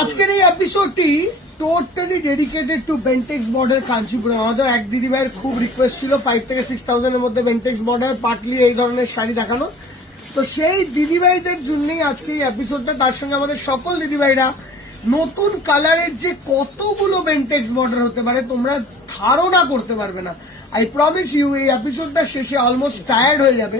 আজকের এই এপিসোডটি totally dedicated to Bentex border Kanchipuram. আমাদের এক দিদি ভাইয়ের খুব রিকোয়েস্ট ছিল 5 থেকে 6,000 এর মধ্যে বেন্টেক্স বর্ডার পার্টলি এই ধরনের শাড়ি দেখানো। তো সেই দিদি ভাইদের জন্যই আজকে এই এপিসোডটা। তার সঙ্গে আমাদের সকল দিদি ভাইরা নতুন কালারের যে কতগুলো বেন্টেক্স বর্ডার হতে পারে তোমরা ধারণা করতে পারবে না। আই প্রমিস ইউ এই এপিসোডটা শেষে অলমোস্ট টায়ার্ড হয়ে যাবে,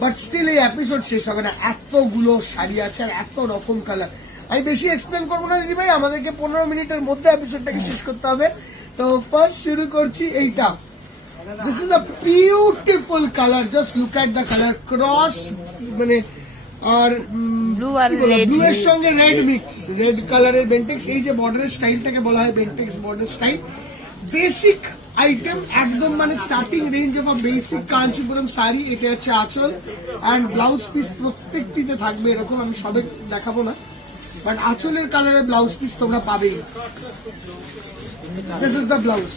বাট স্টিল এই এপিসোড শেষ হবে না। এতগুলো শাড়ি আছে আর এত রকম কালার। আমি বেশি এক্সপ্লেন করবো না দিদি ভাই, আমাদেরকে 15 মিনিটের মধ্যে এপিসোডটাকে শেষ করতে হবে। তো ফার্স্ট শুরু করছি এইটা। This is a beautiful colour, just look at the colour. Cross মানে আর ব্লু এর সঙ্গে রেড মিক্স, রেড কালারের বেন্টেক্স। এই যে বর্ডারের স্টাইলটাকে বলা হয় বেন্টেক্স বর্ডার স্টাইল। বেসিক আইটেম একদম, মানে starting range of basic Kanchipuram sari. এটা হচ্ছে আঁচল অ্যান্ড ব্লাউজ পিস প্রত্যেকটিতে থাকবে এরকম। আমি সবে দেখাবো না, বাট আঁচলের কালারের ব্লাউজ পিস তোমরা পাবেই। This is the blouse.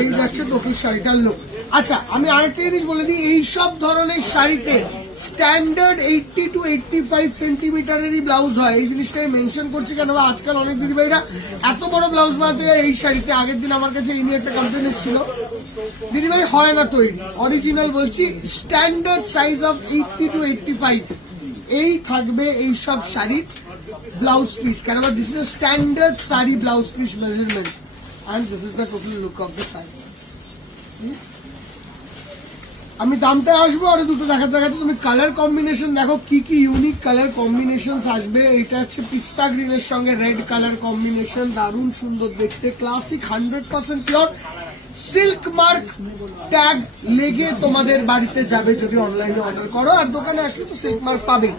এই যাচ্ছে টপির শাড়িটার লুক। আচ্ছা, আমি আরেকটা জিনিস বলে দিই, এইসব ধরনের শাড়িতে স্ট্যান্ডার্ড 80 to 85 সেন্টিমিটারেরই ব্লাউজ হয়। এই জিনিসটা মেনশন করছি কেন, আজকাল অনেক দিদিভাইরা এত বড় ব্লাউজ বানাতে যায় এই শাড়িতে। আগের দিন আমার কাছে এই নিয়ে একটা কমপ্লেন এসেছিল, দিদিভাই হয় না তৈরি। অরিজিনাল বলছি, স্ট্যান্ডার্ড সাইজ অফ 80 to 85 এই থাকবে এইসব শাড়ির ব্লাউজ পিস। কেন, this is a standard sari blouse piece measurement and this is the total look of the sari. আমি দামটা আসবো আর দুটো দেখাতে দেখাতে তুমি কালার কম্বিনেশন দেখো কি কি ইউনিক কালার কম্বিনেশন আসবে। এটা হচ্ছে পিস্তা গ্রিনের সঙ্গে রেড কালার কম্বিনেশন, দারুণ সুন্দর দেখতে, classic 100% pure. Silk mark tag লেগে তোমাদের বাড়িতে যাবে যদি অনলাইনে অর্ডার করো, আর দোকানে আসলে তো সিল্ক মার্ক পাবে।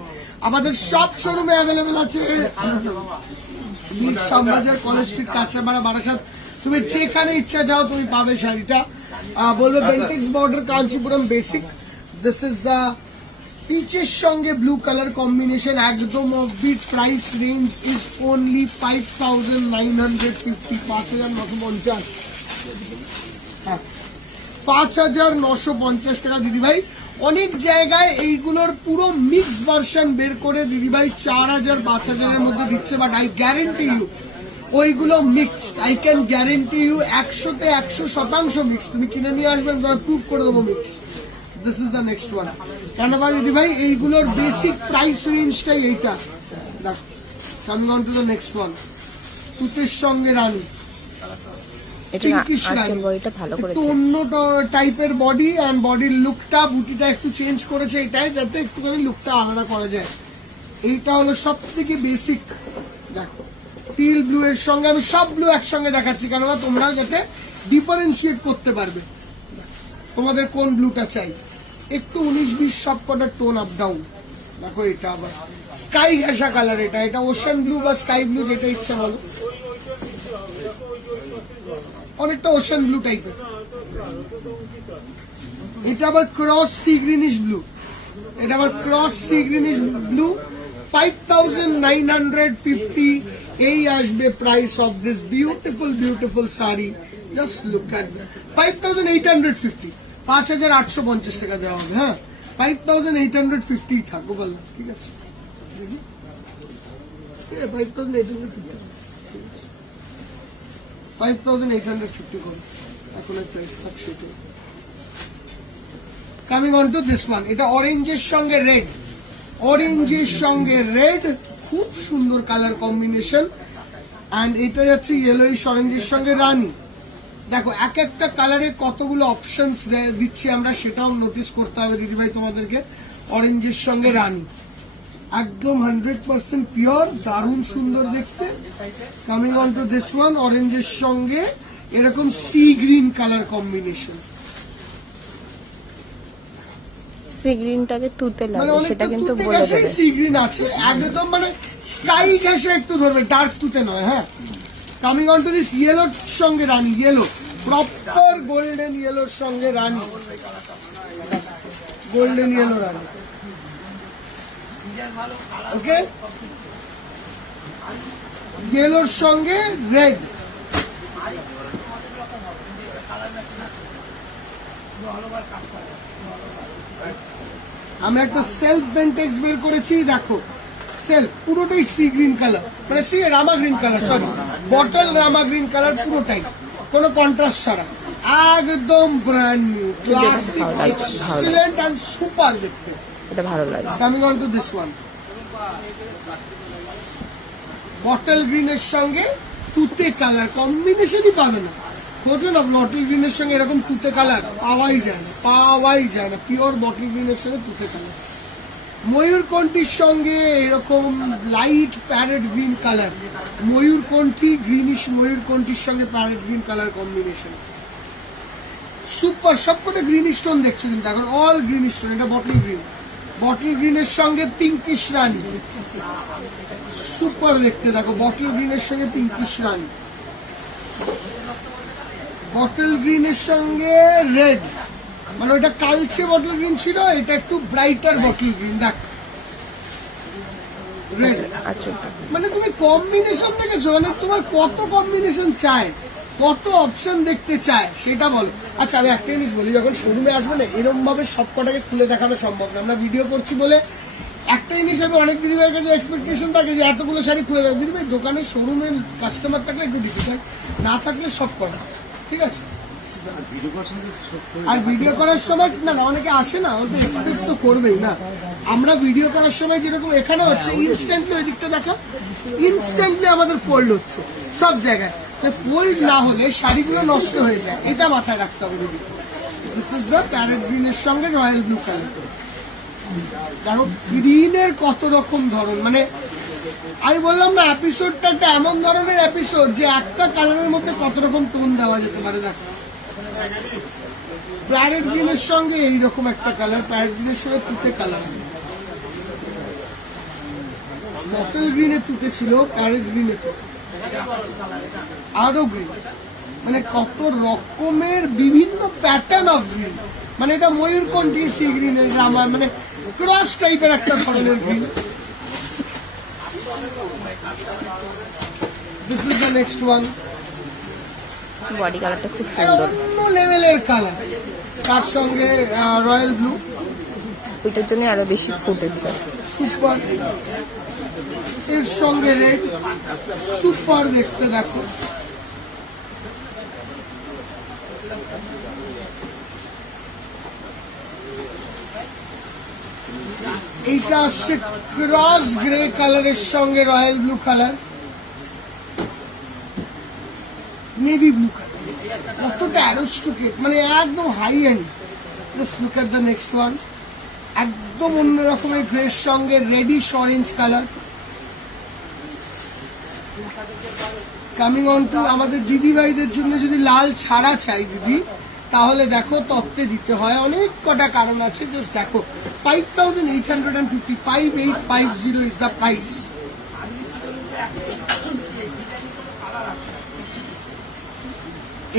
আমাদের সব শোরুমে অ্যাভেলেবেল আছে, শ্যামবাজার, কলেজ স্ট্রিট, কাঁচরাপাড়া, বারাসাত। তুমি যেখানে ইচ্ছা যাও তুমি পাবে শাড়িটা। বলবে Bentex border Kanchipuram basic. This is the পিচের সঙ্গে ব্লু কালার কম্বিনেশন। একদম offbeat. Price range is only 5,950, 5,950। হ্যাঁ, 5,950 টাকা দিদিভাই। অনেক জায়গায় এইগুলোর পুরো মিক্স ভার্সন বের করে দিদিভাই 4,000, 5,000 এর মধ্যে দিচ্ছে, বাট আই গ্যারেন্টি ইউ ওইগুলো মিক্সড। আই ক্যান গ্যারেন্টি ইউ 100-তে 100% মিক্স। তুমি কিনে নিয়ে আসবেন, তোমার প্রুফ করে দেবো mix. This is the next one. কেন দিদিভাই এইগুলোর বেসিক প্রাইস রেঞ্জটাই এইটা। দেখো, coming on to the next one. তুতের সঙ্গে রানী, অন্য টাইপের বডি অ্যান্ড বডির লুকটা, বুটিটা একটু চেঞ্জ করেছে এটাই, যাতে একটুখানি লুকটা আলাদা করা যায়। এইটা হলো সব থেকে বেসিক। দেখো, টিল ব্লু এর সঙ্গে, আমি সব ব্লু একসঙ্গে দেখাচ্ছি কেননা তোমরা যাতে ডিফারেন্সিয়েট করতে পারবে তোমাদের কোন ব্লুটা চাই। একটু 19-20 সব কটা টোন আপ ডাউন। দেখো, এটা আবার স্কাই ঘেঁষা কালার। এটা এটা ওশান ব্লু বা স্কাই ব্লু, যেটা ইচ্ছা বলো, অনেকটা ওশান ব্লু টাইপের। এটা আবার ক্রস সি গ্রিনিশ ব্লু। এটা আবার ক্রস সি গ্রিনিশ ব্লু। 5,950 এই আসবে price of this beautiful beautiful sari. Just look এট 5,850, 5,850 টাকা দেওয়া হবে। হ্যাঁ, 5,850 থাকবো বললাম, ঠিক আছে। 5,850 করো এখন প্রাইস থাকছে। Coming on to this one. এটা অরেঞ্জের সঙ্গে রেড, অরেঞ্জের সঙ্গে রেড, খুব সুন্দর কালার কম্বিনেশন। অ্যান্ড এটা যাচ্ছে ইয়েলোইশ অরেঞ্জের সঙ্গে রানী। দেখো, এক একটা কালারে কতগুলো অপশনস দিচ্ছি আমরা, সেটাও নোটিস করতে হবে দিদিভাই তোমাদেরকে। অরেঞ্জের সঙ্গে রানী, একদম 100% পিওর, দারুণ সুন্দর দেখতে। Coming on to this one, অরেঞ্জের সঙ্গে এরকম sea green colour combination. Sea গ্রিনটাকে তুতে লাগে, সেটা কিন্তু বলে দেবে। সি গ্রিন আছে একদম, মানে স্কাই ঘেঁষে একটু ধরবে, ডার্ক তুতে নয়। হ্যাঁ, কামিং অন টু দিস ইয়েলোর সঙ্গে রানী, ইয়েলো প্রপার গোল্ডেন ইয়েলোর সঙ্গে রানী, গোল্ডেন ইয়েলো রানী। ওকে, ইয়েলোর সঙ্গে রেড। আমরা একটা সেলফ বেন্টেক্স বের করেছি। দেখো, সেলফ পুরোটাই সি গ্রিন কালার, মানে sea Rama green colour, sorry bottle Rama green colour, পুরোটাই কোনো কন্ট্রাস্ট ছাড়া, একদম brand new classic excellent and super দেখতে। এটা ভালো লাগে। Coming on to this one, bottle গ্রিনের সঙ্গে তুতে কালার কম্বিনেশনই পাবে না, খোঁজো না বটল গ্রিনের সঙ্গে এরকম তুতে কালার পাওয়াই যায় না, পাওয়াই যায় না, পিওর বটল গ্রিনের সঙ্গে তুতে কালার। ময়ূরকণ্ঠীর সঙ্গে এরকম লাইট প্যারেট গ্রিন কালার, ময়ূরকণ্ঠী গ্রিনিশ ময়ূরকণ্ঠীর সঙ্গে parrot green colour combination super. সবকটা গ্রিন স্টোন দেখছো কিন্তু এখন, অল গ্রিন স্টোন। এটা বটল গ্রিন, বটল গ্রিনের সঙ্গে পিঙ্কিশ রানী, সুপার দেখতে দেখো, বটল গ্রিনের সঙ্গে পিঙ্কিশ রানী, বটল গ্রিনের সঙ্গে রেড, মানে ওটা কালচে বটল গ্রিন ছিল, এটা একটু ব্রাইটার বটল গ্রিন, দেখ রেড। আচ্ছা, মানে তুমি কম্বিনেশন দেখেছো, মানে তোমার কত কম্বিনেশন চাই, কত অপশন দেখতে চায় সেটা বলো। আচ্ছা আমি একটা জিনিস বলি, যখন শোরুমে আসবে না এরকম ভাবে সব কটাকে খুলে দেখানো সম্ভব না, আমরা ভিডিও করছি বলে একটা জিনিস আমি অনেক দিদিভাইয়ের কাছে এক্সপেকটেশন থাকে যে এতগুলো শাড়ি খুলে দেবো। দিদিভাই দোকানে শোরুমে কাস্টমার থাকলে একটু ডিফিকাল্ট, না থাকলে সব করা, ঠিক আছে। আর ভিডিও করার সময় না অনেকে আসে না, ওদের এক্সপেক্ট তো করবেই না। আমরা ভিডিও করার সময় যেরকম এখানে হচ্ছে ইনস্ট্যান্টলি, ওই দিকটা দেখা ইনস্ট্যান্টলি আমাদের ফোল্ড হচ্ছে সব জায়গায়, ফোল্ড না হলে শাড়িগুলো নষ্ট হয়ে যায়, এটা মাথায় রাখতে হবে দিদি। দিস ইজ দ্য প্যারেট গ্রিনের সঙ্গে রয়্যাল ব্লু কালার। দেখো গ্রিনের কত রকম ধরন, মানে আমি বললাম না এপিসোডটা একটা এমন ধরনের এপিসোড যে একটা কালারের মধ্যে কত রকম টোন দেওয়া যেতে পারে। দেখো প্যারেট গ্রিনের সঙ্গে এইরকম একটা কালার, প্যারেট গ্রিনের সঙ্গে তুতে কালার, বটল গ্রিনে তুতে ছিল, প্যারেট গ্রিনে তুতে, আরো গ্রিন, মানে কত রকমের বিভিন্ন প্যাটার্ন অফ গ্রিন, মানে এটা ময়ূরকণ্ঠী সি গ্রিনের রামা, মানে ক্রস টাইপের একটা ধরনের green. This is the next one, body কালারটা খুব সুন্দর, অন্য লেভেলের কালার, তার সঙ্গে রয়্যাল ব্লু, ওইটার জন্য আরো বেশি ফুটেছে, সুপার, এর সঙ্গে রেড, সুপার দেখতে দেখো। এইটা আসছে ক্রস গ্রে কালারের সঙ্গে royal blue colour, navy blue colour, কতটা অ্যারোস্টোকেট, মানে একদম high end. Just look at the next one, একদম অন্য রকমের গ্রের সঙ্গে reddish orange colour. Coming on to আমাদের দিদি ভাইদের জন্য যদি লাল ছাড়া চাই দিদি, তাহলে দেখো তত্ত্বে দিতে হয়, অনেক কটা কারণ আছে। জাস্ট দেখো 5850, 5850 ইজ দ্য প্রাইস।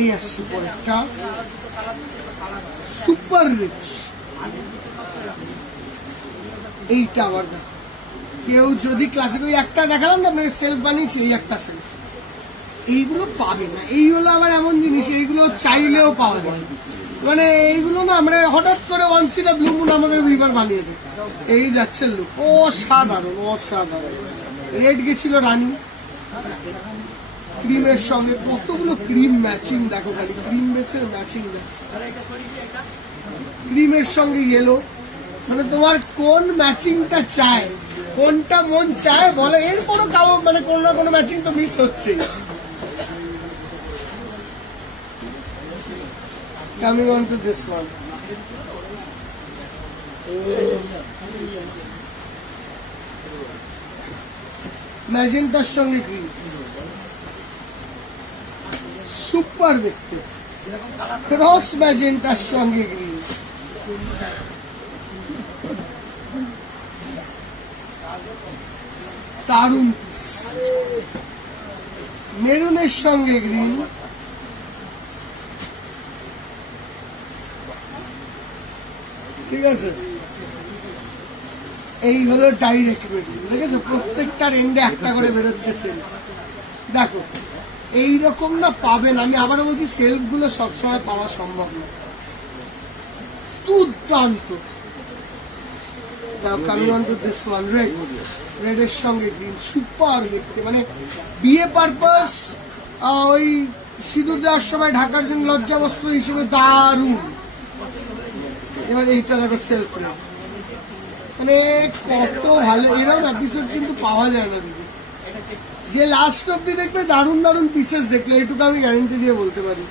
এই আসছে পরেরটা, সুপার রিচ, এইটা আবার দেখো, কেউ যদি ক্লাসিক ওই একটা দেখালাম না আপনাকে সেলফ বানিয়েছে, এই একটা সেলফ, এইগুলো পাবে না। এই হলো আমার এমন জিনিস, এইগুলো চাইলেও পাওয়া যায়, মানে এইগুলো না আমরা হঠাৎ করে ওয়ান্সিনা ব্লু মুন আমাদের বিবার বানিয়ে দেয়। এই যাচ্ছে লুক, অসাধারণ অসাধারণ। রেড গেছিল রানী, ক্রিমের সঙ্গে কতগুলো ক্রিম ম্যাচিং, দেখো খালি ক্রিম বেসের ম্যাচিং দেখো, ক্রিমের সঙ্গে ইয়েলো, মানে তোমার কোন ম্যাচিংটা চায়, কোনটা মন চায় বলে, এরপরও কারো মানে কোনো না কোনো ম্যাচিং তো মিস হচ্ছে। Coming on to this one, ম্যাজেন্টার সঙ্গে গ্রিন, সুপার দেখতে, ক্রস ম্যাজেন্টার সঙ্গে গ্রিন, দারুণ, মেরুনের সঙ্গে গ্রিন, ঠিক আছে। এই হলো ডাইরেক্ট বেরিয়ে, দেখেছো প্রত্যেকটার এন্ডে একটা করে বেরোচ্ছে সেলফ। দেখো এইরকম না পাবেন, আমি আবারও বলছি সেলফ গুলো সবসময় পাওয়া সম্ভব না, দুর্দান্ত। Coming on to this one red, রেডের সঙ্গে গ্রিন, সুপার দেখতে, মানে বিয়ে পারপাস ওই সিঁদুর দেওয়ার সময় ঢাকার জন্য লজ্জা বস্ত্র হিসেবে দারুণ। এবার এইটা দেখো সেলফ, মানে কত ভালো, এরকম এপিসোড কিন্তু পাওয়া যায় না দিদি। যে লাস্ট অব্দি দেখবে দারুণ দারুণ পিসেস দেখলে, এটুকু আমি গ্যারেন্টি দিয়ে বলতে পারি।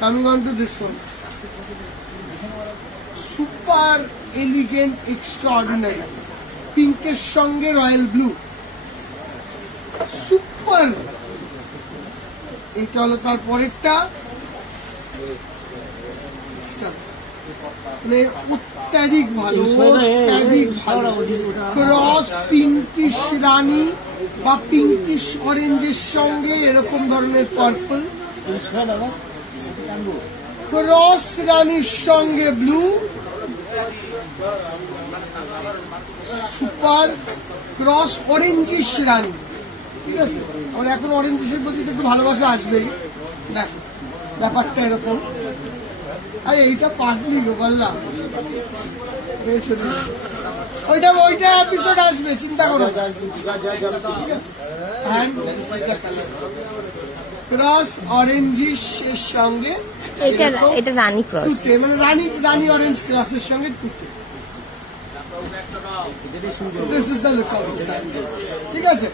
Coming on to this one, super elegant extraordinary, পিঙ্কের সঙ্গে রয়্যাল ব্লু, সুপার। এটা হলো তার পরেরটা, মানে অত্যাধিক ভালো, অত্যাধিক ভালো। ক্রস পিঙ্কিশ রানী বা পিঙ্কিশ অরেঞ্জের সঙ্গে এরকম ধরনের পার্পল, ক্রস রানীর সঙ্গে ব্লু, সুপার। ক্রস অরেঞ্জিশ রানী, ঠিক আছে, আমার এখন অরেঞ্জিসের প্রতি তো একটু ভালোবাসা আসবেই। দেখো ব্যাপারটা এরকম। আরে এইটা পাগলি গোপাল্লা, ওইটা ওইটা এপিসোড আসবে, চিন্তা করো, ঠিক আছে। ক্রস অরেঞ্জিস এর সঙ্গে এটা এটা রানী ক্রস, তুতে, মানে রানী রানী অরেঞ্জ ক্রসের সঙ্গে তুতে। This is the look out, ঠিক আছে।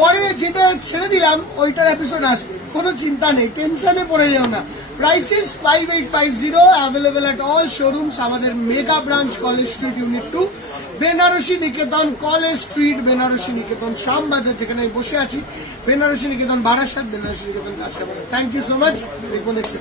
পরে যেটা ছেড়ে দিলাম ওইটার এপিসোড আসবে, কোনো চিন্তা নেই, টেনশনে পড়ে যাও না। Prices 5850, available at all showrooms. আমাদের mega branch College Street unit 2, Benarasi Niketan College Street, Benarasi Niketan Shyambazar যেখানে আমি বসে আছি, বেনারসি নিকেতন বারাসাত, বেনারসি নিকেতন কাছে। থ্যাংক ইউ সো মাচ, দেখবো নেক্সট।